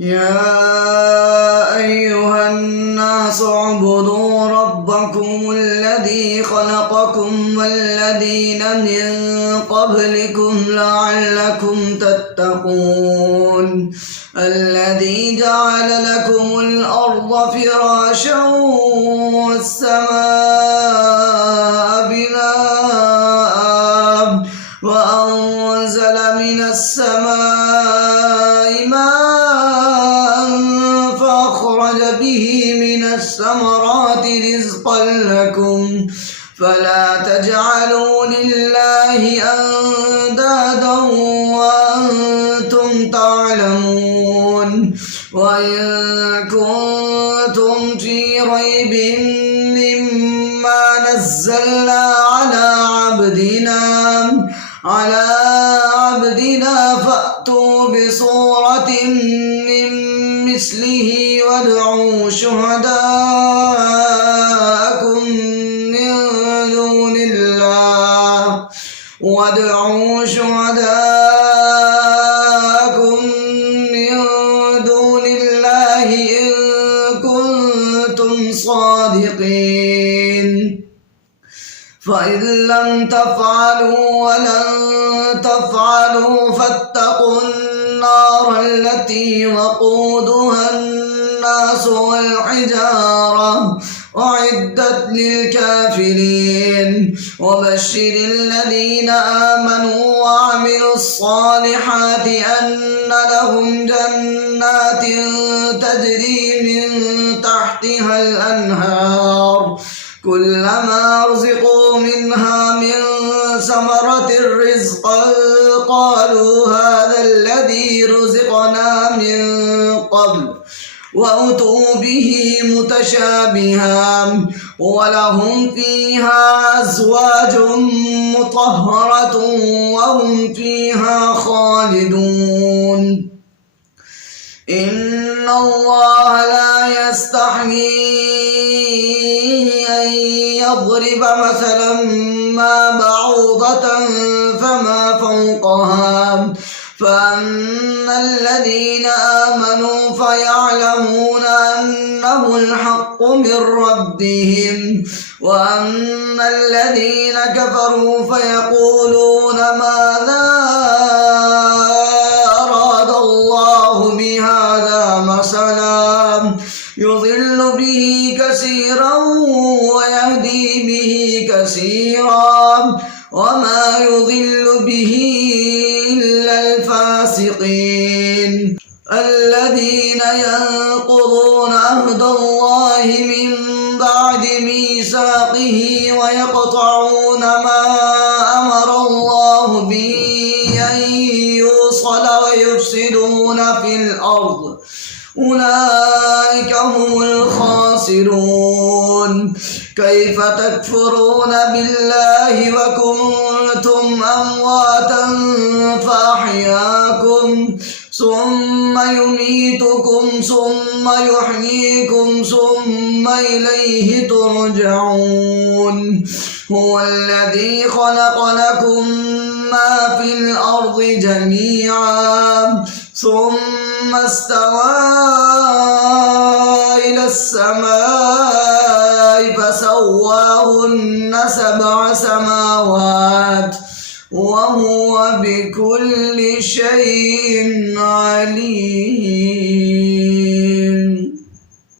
يا أيها الناس اعبدوا ربكم الذي خلقكم والذين من قبلكم لعلكم تتقون الذي جعل لكم الأرض فراشا والسماء بناء وأنزل من السماء ماء فأخرج به من الثمرات رزقا لكم فلا تجعلوا لله أندادا وأنتم تعلمون وإن كنتم في ريب مما نزلنا على عبدنا فأتوا بسورة من مثله وادعوا شهداءكم من دون الله إن كنتم صادقين فإن لم تفعلوا ولن تفعلوا فاتقوا النار التي وقودها الناس والحجارة أعدت للكافرين وبشر الذين آمنوا وعملوا الصالحات أن لهم جنات تجري من تحتها الأنهار كلما رزقوا منها من ثمرة رزقا قالوا هذا الذي رزقنا من قبل وأتوا به متشابها ولهم فيها أزواج مطهرة وهم فيها خالدون إن الله لا يستحيي أن يضرب مثلا ما بعوضة فما فوقها فأما الذين آمنوا فيعلمون أنه الحق من ربهم وأما الذين كفروا فيقولون ماذا أراد الله بهذا مثلا يضل به كثيرا ويهدي به كثيرا وما يضل به إلا الفاسقين الذين ينقضون عهد الله من بعد ميثاقه ويقطعون ما أمر الله به أن يوصل ويفسدون في الأرض أولئك هم الخاسرون كيف تكفرون بالله وكنتم أمواتا فأحياكم ثم يميتكم ثم يحييكم ثم إليه ترجعون هو الذي خلق لكم ما في الأرض جميعا ثم استوى إلى السماء فسواهن 7 سماوات وهو بكل شيء عليم.